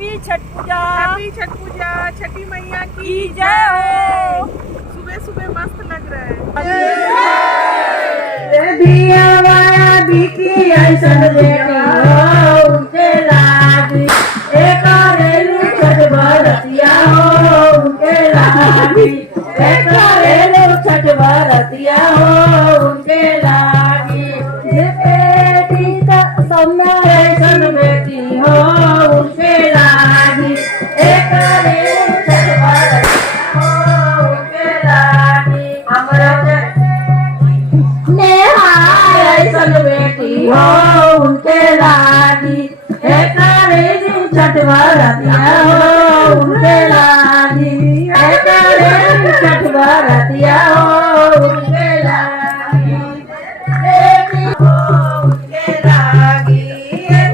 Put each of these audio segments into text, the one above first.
Happy Chhath पूजा। Happy Chhath पूजा। छठी मैया की जय हो। सुबह सुबह मस्त लग रहा है। छठ बरतिया हो उनके लागी बेटी सन बेटी हो उनके लागी एक छठ बरतिया हो उनके लागी हमरा नेहाय सन बेटी हो उनके लागी एक छठ बरतिया हो उनके लागी एक छठ बरतिया हो उनके लागी बेटी हो उनके लागी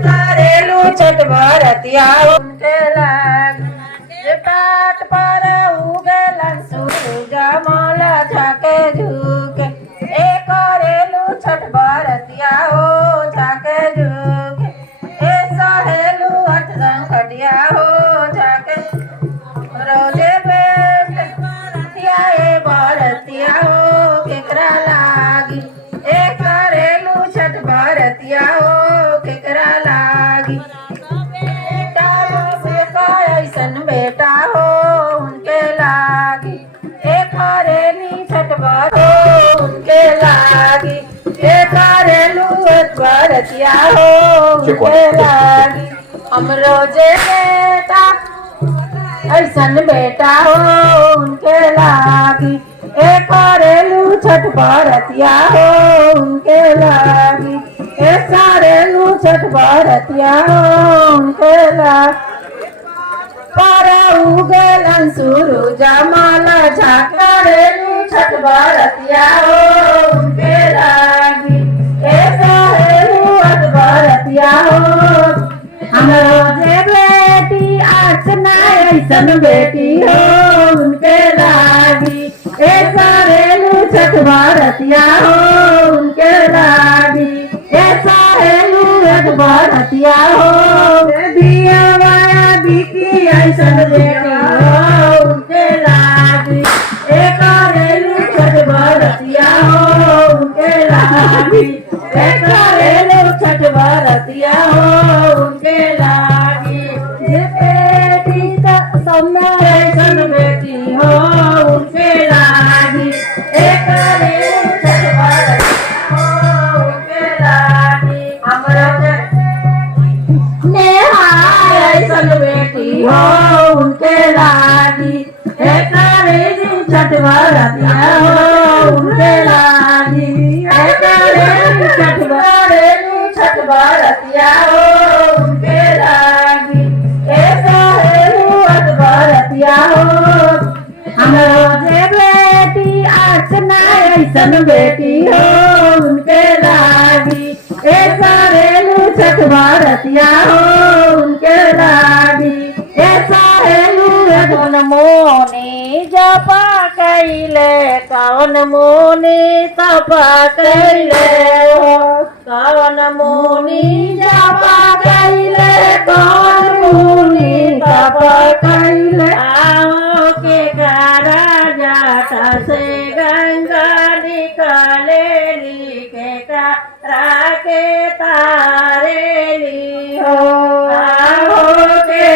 करेलू छठ बरतिया हो उनके लागी पात पर उगलन सूरज माला झाके झुके एक करेलू छठ बरतिया हो झाके झुके ए सहेलू हट संकटिया हो झाके रोजे बरतिया ए बरतिया हो केकरा लागी एक करेलू छठ बरतिया हो केकरा लागी ऐसन बेटा हो उनके लागी एक करेली छठ बर हो उनके लागी एक करेलू बरतिया हो उनके लागी हम रोजे बेटा ऐसन बेटा हो उनके लागी एक करेलू छठ बरतिया हो उनके लागी एक करेलू छठ बरतिया हो उनके लागी पर उगलन सूरज माला झाकरेलू छठ बरतिया हो उनके लागी ऐसा बरतिया हो हमरो जे बेटी अर्चना ऐसन बेटी हो उनके लागी ऐसा छठ बरतिया हो उनके लागी ऐसा छठ बरतिया हो दिया बिकी ऐसन बेटी हो उनके लागी एक करेलू छठ बरतिया हो उनके लागी एक करेलू छठ बरतिया हो उनके लागी बेटी ऐसन बेटी हो उनके लागी एक करेलू छठ बरतिया हो उनके लागी हमरा नेहाय ऐसन बेटी हो उनके लागी एक छठ बरतिया हो उनके लागी एक छठ बरतिया हो उनके लागी ऐसा बरतिया हो हमरो जे बेटी अर्चना ऐसन बेटी हो उनके लागी ऐसा छठ बरतिया हो उनके लागी ऐसा कौन मोनी जपा कैले कौन मोनी तपा कैले हो कौन मोनी जपा कैले कौन मोनी तपा कैले आओ के गारा जाता से गंगा निकलेली के तारा के तारेली हो आओ के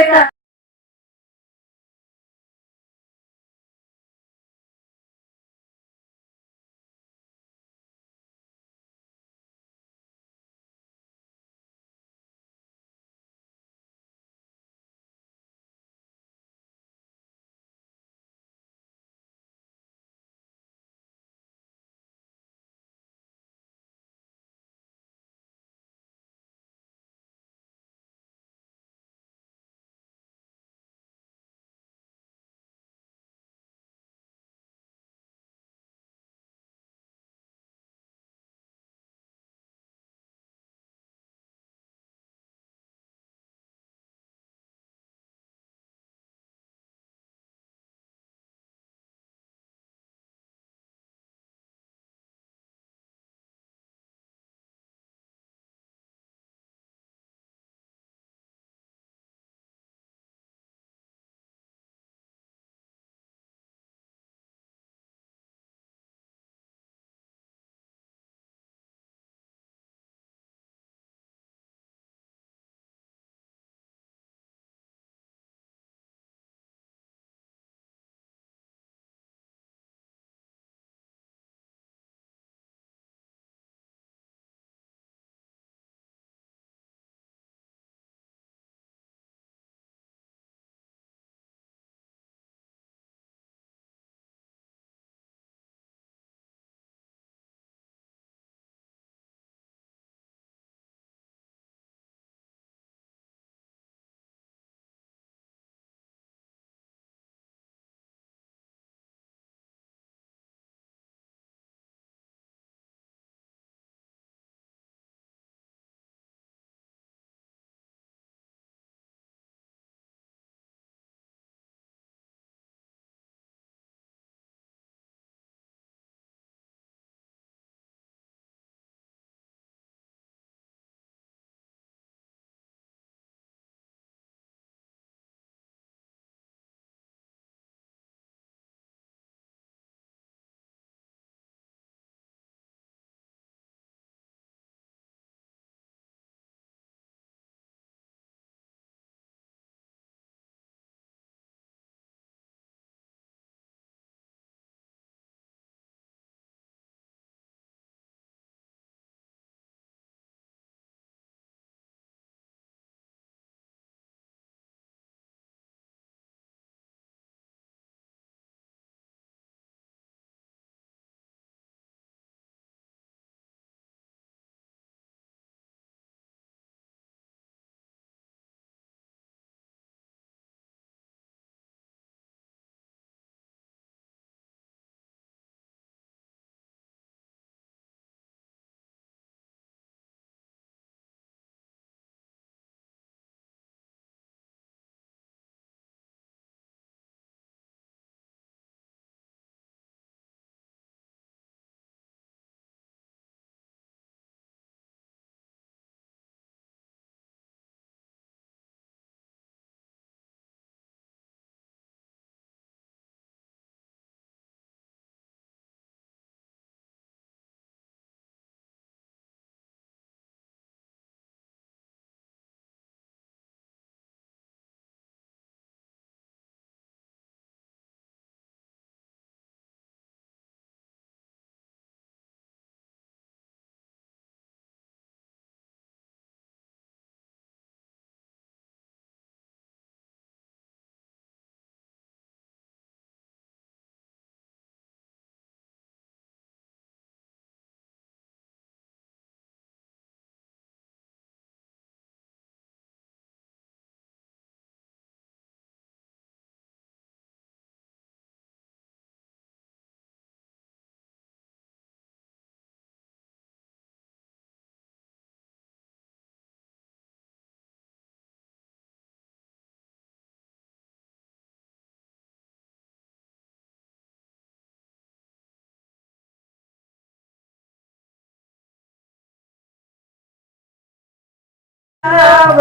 अब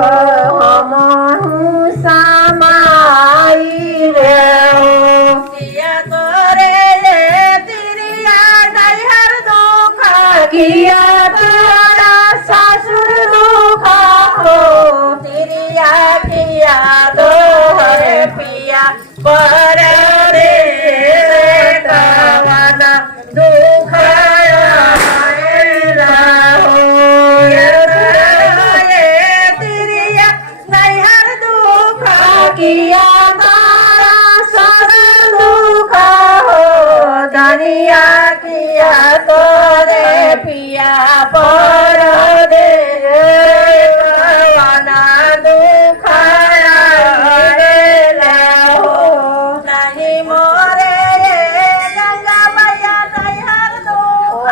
हमहु समाई रे किया तोरे ले तिरिया नैहर दुख किया तोरा ससुर दुख हो तिरिया किया तोहरे पिया पर रे कवना दुख आएला हो किया तारा सर दुख हो धनिया किया तोरे पिया पर दे कवना दुख आएला हो नहीं मोरे गंगा मैया नैहर दुख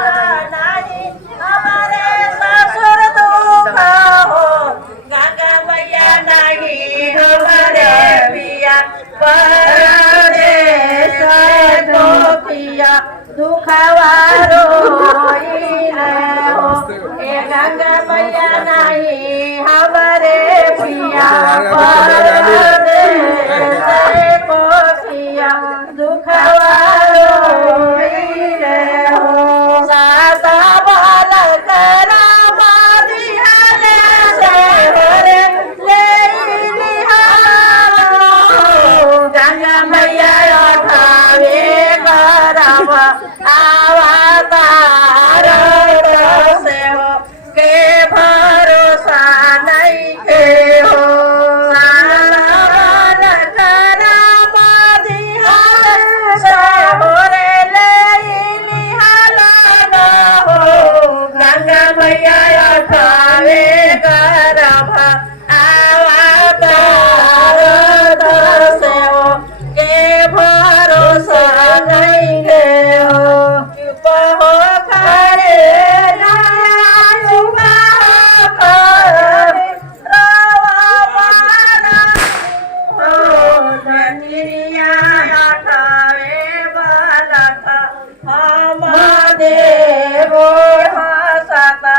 नहीं हमारे ससुर दुख हो गंगा मैया नहीं हमारे पिया परदेश तो पिया दुखवारो होइले हो ए गंगा मैया नहीं हमारे पिया परदेश को पिया दुखवारो होइले हो साता बाल करा मादिहाले से होरे ले गंगा मैया उठावे करब अवतार से हो के भरोसा नहीं के हो सावन करब दिहाल से होरे ले निहाल हो गंगा मैया उठावे करब अवतार से हो के भरोसा नहीं गे हो चुप हो करे चुप करे रवाना हो धनिया उठावे बालक हम देवो हसता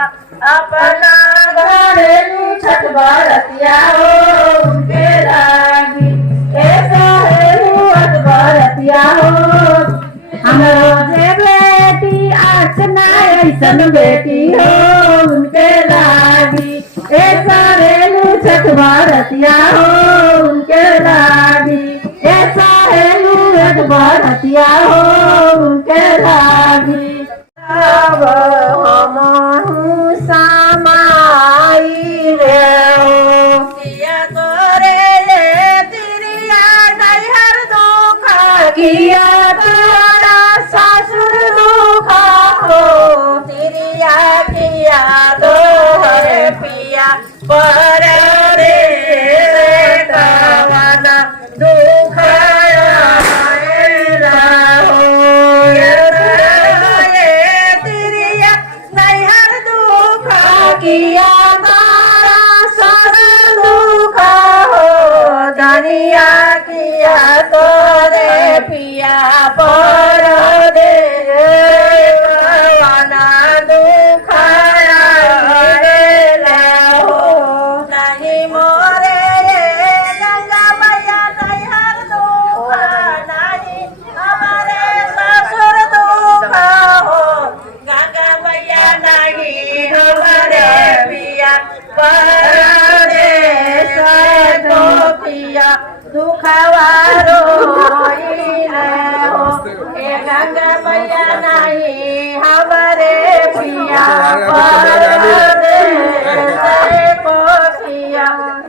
अपना घरेलू छठ बरतिया हो उनके लागी ऐसा है बरतिया हो हमरो जे बेटी अर्चना ऐसन बेटी हो उनके लागी ऐसा रेलू छठ बरतिया हो उनके लागी ऐसा रेलू छठ बरतिया हो उनके लागी अब हमहु समाई रे किया तोरे ले तिरिया नैहर दुख किया तोरा ससुर दुख हो तिरिया किया तोहरे पिया पर रे कवना दुख आएला हो तिरिया नैहर दुख किया तारा सर दुख हो धनिया किया तोरे पिया पर दे कवना दुख आएला हो नहीं मोरे गंगा मैया नैहर दुख नहीं हमारे ससुर दुख हो गंगा मैया नहीं हमारे पिया परदेश तो पिया दुखवारो होइले हो ए गंगा मैया नहीं हमारे पिया परदेश को पिया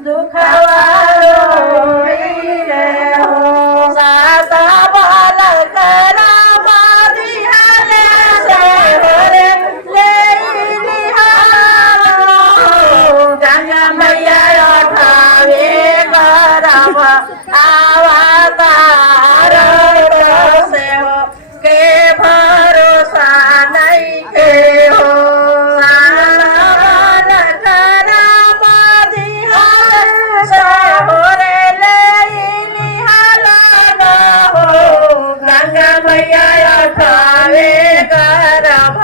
दुखवारो होइले हो साता बाल करा मादिहाले से होरे ले निहाल हो गंगा मैया उठावे करब अवतार से हो के भरोसा नहीं के हो सावन करब दिहाल से होरे ले निहाल हो गंगा मैया उठावे करब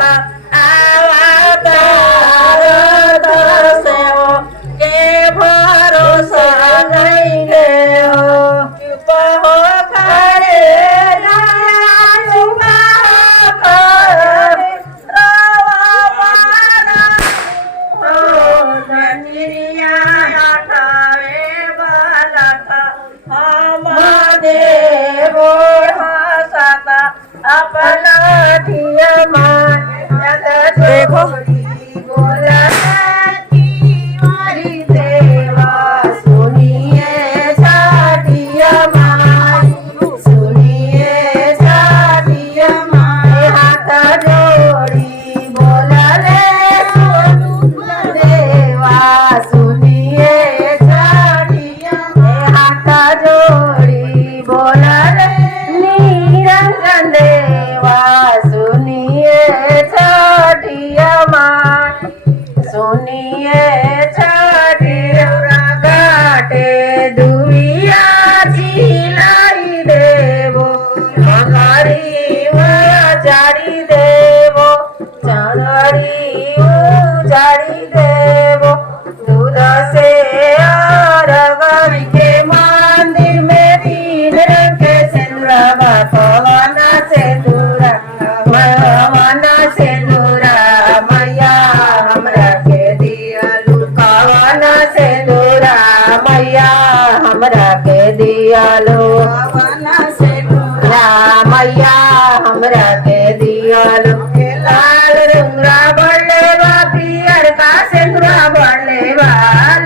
अवतार से हो के छठिया माँ देखो। बोला मारी देवा सुनिए छठिया माँ सुनिए छठिया माँ हाथ जोड़ी बोला रे देवा सुनिए छठिया हाथ जोड़ी बोला रे निरंजन देवा सुनिए छठिया माँ सुनिए छठिया घाटे दुविया चिलाई देवो मंगरी जाड़ी देवो चांदड़ी जाड़ी देवो दूध से अरगरी के मंदिर में 3 रंग के सिंदूरा भगवान सिंदूरा भगवान सिंदूरा मैया हमरा के दियालु कवन सिंदूरा मैया हमरा के दियालु कवन सिंदूरा मैया हमरा के दियालु लाल रंगरा बढ़ले बा पियर का सिंदूरा बढ़ले बा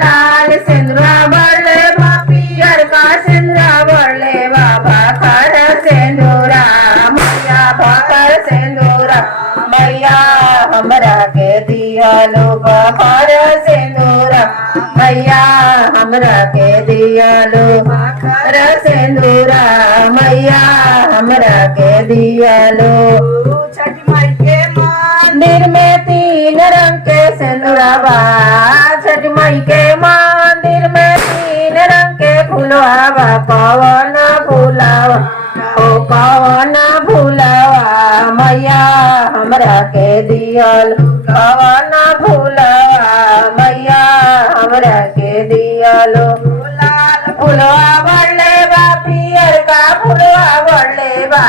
लाल सिंदूरा बढ़ले बा पियर का सिंदूरा बढ़ले बा भाखर सिंदूरा मैया भाखर सिंदूरा मैया हमरा के दियालु भाखर सिंदूरा मैया हमरा के दियालु भाखर सिंदूरा मैया हमरा के दियालु छठी माई के मंदिर में 3 रंग के सिंदूरा बा छठी माई के मंदिर में 3 रंग के फूलवा बा कवन फूलवा ओ कवन फूलवा मैया हमरा के दियल कवन फूलवा मैया हमरा के दियलो लाल फूलवा बढ़ले बा पियर का फूलवा बढ़ले बा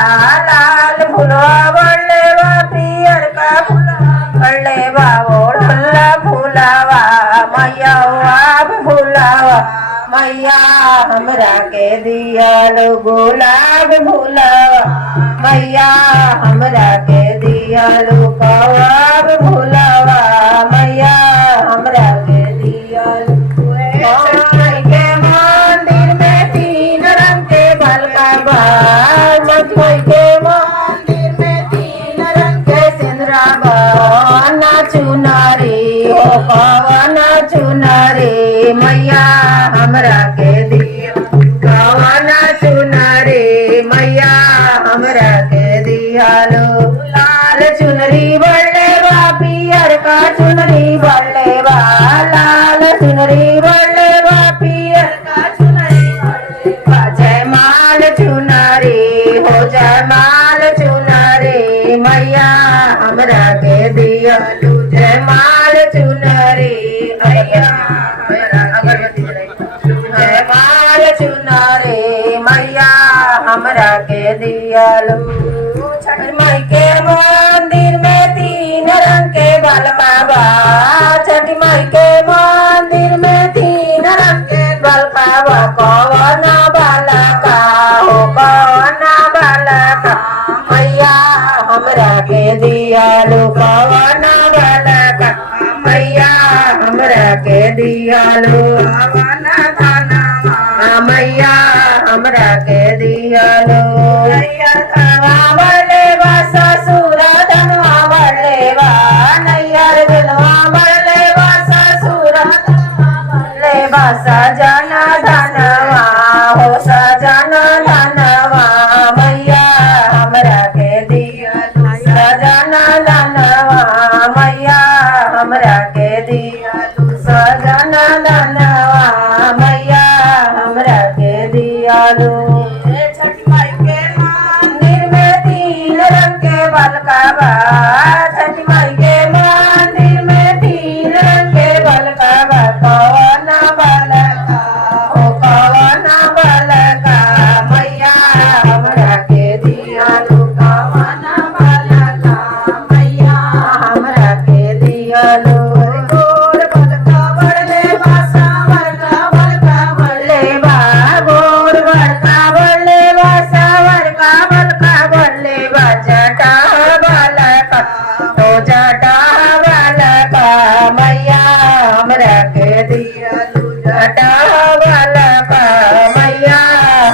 लाल फूलवा बढ़ले बा पियर का फूलवा बढ़ले बा ओढ़ला फूलवा मैया आप फूलवा मैया हमरा के दियालो गुलाब फूलवा मैया हमरा के दियालो कवाब फूलवा मैया हमरा के दियालो माई के मंदिर में 3 रंग के भलका बा माई के मंदिर में 3 रंग के सिंदूरा बा ना चुनारी हो कवना चुनारी मैया हमरा के दिया कवना चुनारी मैया हमरा के दियालो लाल चुनरी बढ़ले बा पियर का चुनरी बढ़ले बा लाल चुनरी बढ़ले बा पियर का चुनरी बढ़ले बा जयमाल चुनरी हो जयमाल चुनरी मैया हमरा के दियालो जयमाल चुनरी मैया अगरबत्ती जयमाल चुनरी मैया हमरा के दियालो छठ माई के मंदिर में 3 रंग के बलका बा छठ माई के मंदिर में 3 रंग के बलका बा कवना बलका हो कवना बलका मैया हमरा के दियालो कवना बलका मैया हमरा के दियालो कवना थाना मैया हमरा के दियालो मैया थाना बढ़ले बा ससुर धनवा बढ़ले बा नैयर धनवा बढ़ले बा ससुर धनवा बढ़ले बा सजना धनवा हो सजना धनवा मैया हमरा के दियालो सजना धनवा मैया हमरा के दियालो सजना धनवा मैया हमरा के दियालो छठी माई के मंदिर में 3 रंग के बलका बा छठी माई के मंदिर में 3 रंग के बलका बा कवना बलका हो कवना बलका मैया हमरा के दियालो कवना बलका मैया हमरा के दियालो गोर बलका बढ़ले बा सावर का बलका बढ़ले बा गोर बलका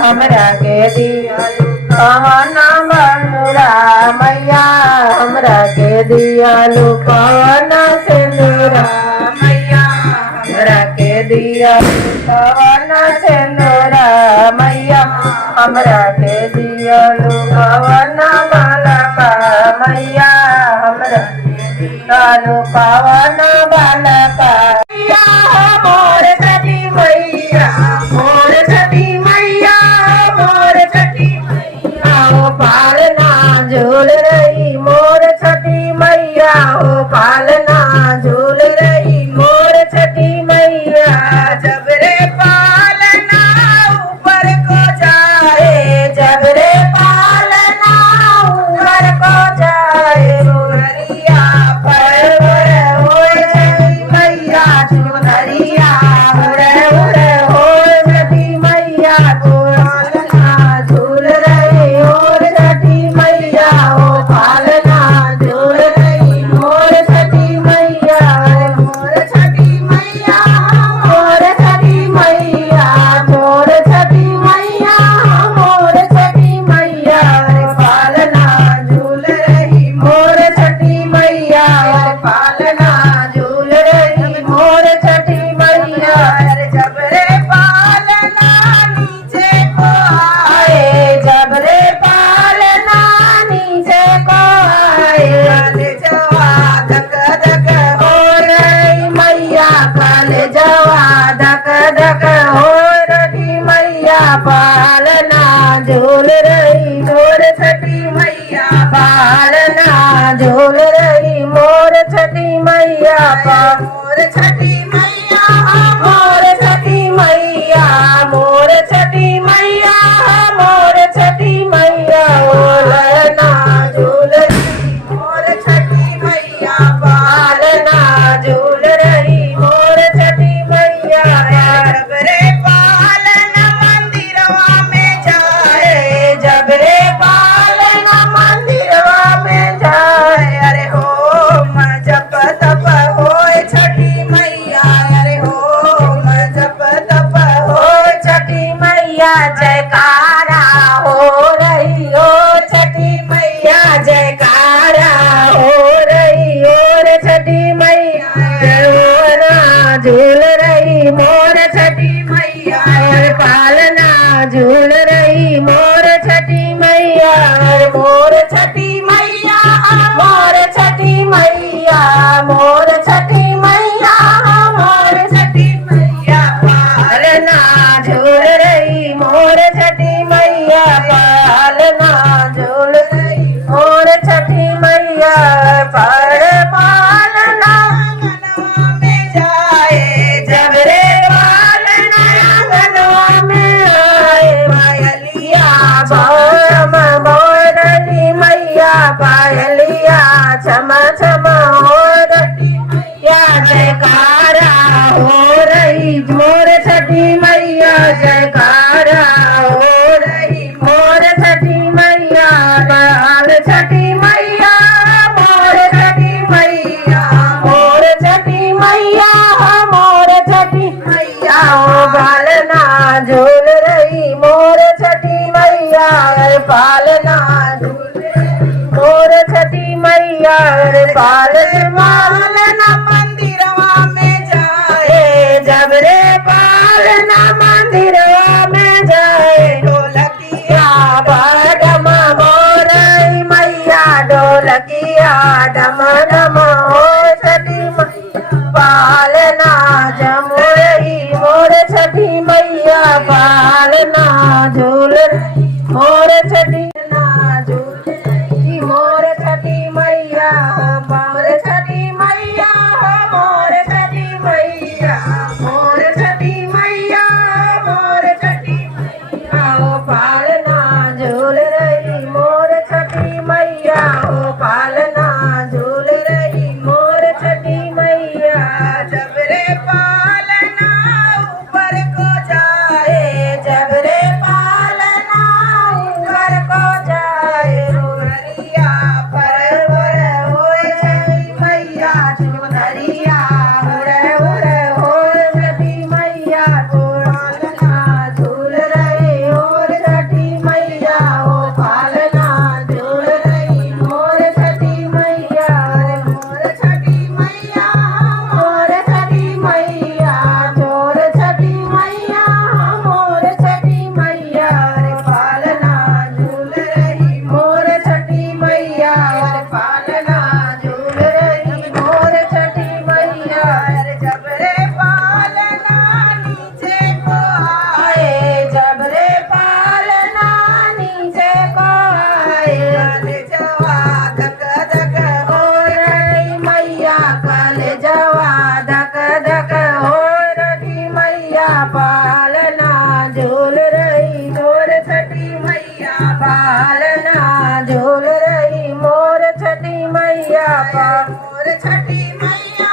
हमरा के दियालु कवन बनुरा मैया हमरा के दियालु कवन सिंदूरा मैया हमरा के दियालु कवन सिंदूरा मैया हमरा के दियालु कवन बालका मैया हमरा दियालु कवन बालका मोर छठी मैया मोर छठी मैया मोर छठी ओ पालना झूल रही मोर छठी मैया ओ पालना झूल रही मोर छठी मैया जब रे पालना ऊपर को जाए जब रे पालना ऊपर को जाए चुनरिया पर होए छठी मैया चुनरिया होए छठी मैया पालना झूल रही और छठी मैया ओ पालना झूल रही मोर छठी मैया मोर छठी मैया मोर छठी मैया मोर छठी मैया मोर छठी मैया पालना झूल रही मोर छठी मैया पालना झूल रही मोर छठी मैया जब रे पालना नीचे को आए जब रे पालना नीचे को आए जवा धक धक हो रही मैया काल जवा धक धक हो रही मैया पालना झूल रही मोर छठी मैया पालना झूल रही मोर छठी मैया मोर छठी मैया मोर छठी मैया मोर छठी मैया मोर छठी मैया ओलना झूल रही मोर छठी मैया पालना झूल रही मोर छठी मैया जब रे पालना मंदिरवा में जाए जब रे पालना मंदिरवा में जाए अरे हो जप तप होए छठी मैया अरे हो जप तप होए छठी मैया जयकारा हो रही हो छठी मैया जयकारा हो रही और छठी मैया देवना झूल रही मोर छठी मैया पालना झूल रही मोर छठी मैया मोर छठी मैया मोर छठी मैया मोर छठी मैया मोर छठी मैया पालना झूल रही मोर छठी मैया पालना झूल रही मोर छठी मैया पर पालना आंगनवा में जाए जब रे पालना आंगनवा में आए पायलिया भम मोर रही मैया पायलिया छम छम हो रही मैया जयकारा हो रही मोर छठी मैया जयकारा हो रही मोर छठी मैया बाल छठी मैया मोर छठी मैया मोर छठी मैया मोर छठी मैया ओ पालना झूल रही मोर छठी मैया पालना झूल रही मोर छठी मैया पालना मंदिरवा में जाए जब रे पालना मंदिरवा में जाए ढोलकिया डम मोर मैया ढोलकिया डम डम हो छठी मैया पालना जम रही मोर छठी मैया पालना झूल रही मोर छठी ना झूल रही मोर छठी मैया मोर छठी मैया मोर छठी मैया मोर छठी मैया मोर छठी मैया ओ पालना झूल रही मोर छठी मैया ओ पालना झूल रही मोर छठी मैया जब रे पालना ऊपर को जाए जब रे पालना ऊपर को पालना झूल रही मोर छठी मैया मोर छठी मैया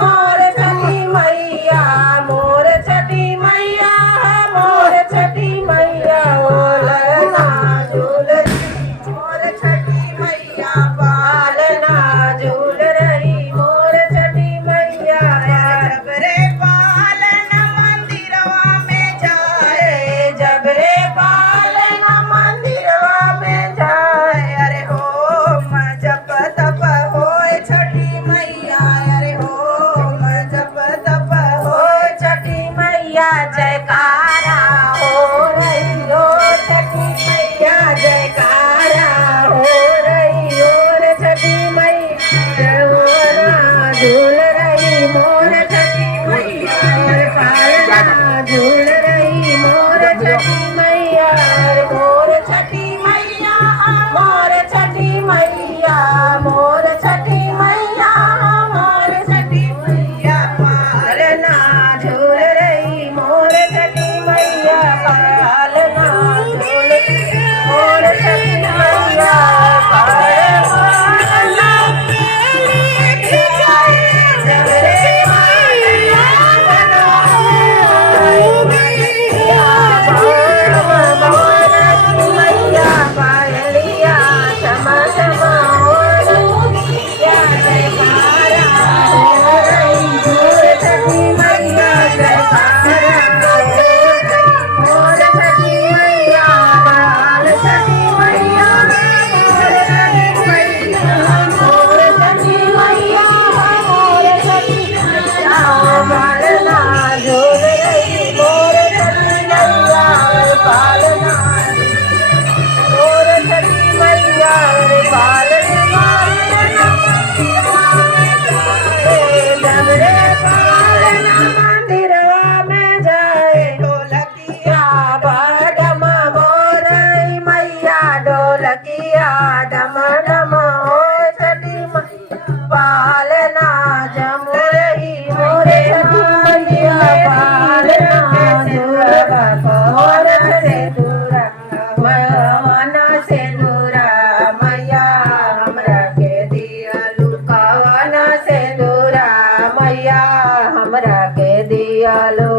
मोर छठी मैया मोर छठी मैया मोर छठी मैया बोलना झूल रही मोर छठी मैया पालना झूल रही मोर छठी मैया जब रे पालना मंदिरवा में जाए जब रे पालना मंदिरवा में जाए अरे हो जप तप होए छठी मैया अरे हो जप तप होए छठी मैया जयकारा हो रही हो छठी मैया जयकारा हो रही हो रे छठी मैया झूल रही मोर छठी मैया पालना झूल रही मोर छठी मैया मोर छठी मैया मोर छठी मैया मोर छठी मैया मोर छठी मैया पालना झूल रही मोर छठी मैया पालना झूल मोर छठी मैया पालना जब रे मैया पायलिया क्षमा क्षमा हो रही जयकारा हो रही मोर छठी मैया जयकारा मोर छठी मैया बाल छठी मैया मोर छठी मैया मोर छठी मैया मोर छठी मैया पालना झूल रही मोर छठी मैया पालना मोर छठी मैया पालना जब रे पालना मंदिरवा में जाए ढोलकिया डम मोर मैया ढोलकिया डम डम हो छठी मैया पालना जम रही मोर छठी मैया पालना मोर से दूर मन से दूर मैया हमरा के दियलु कवन से दूर मैया हमरा के दियलु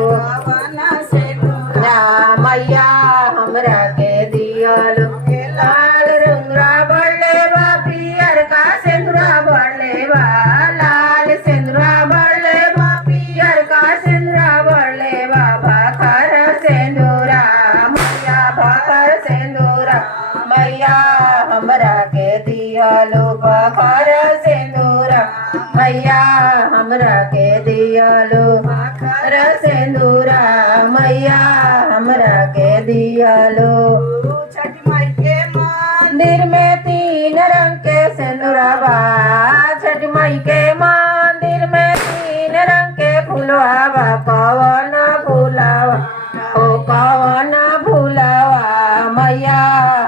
कवन से दूर मैया हमरा के दियलु लाल रुंगरा बड़ले बा पियर का सिंदूरा बड़ले बा लाल सिंदूरा बड़ले बा पियर का सिंदूरा बड़ले बा भाखर सिंदूरा मैया भाखर सिंदूरा मैया हमरा के दियलु भाखर सिंदूरा मैया हमरा के दियलु भाखर सिंदूरा मैया हमरा के दियलु छठी माई के मंदिर में 3 रंग के सिंदूरा बा छठी माई के मंदिर में 3 रंग के फूलवा बा कवन फूलवा ओ कवन फूलवा मैया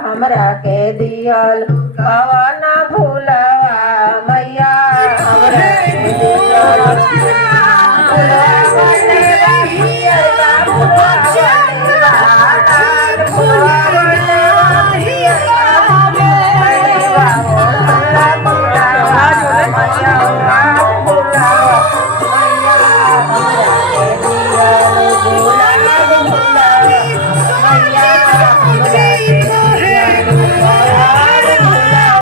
हमरा के दियल कवन फूलवा मैया हमरा के दियल फूलवा बड़ले बा पियर का फूलवा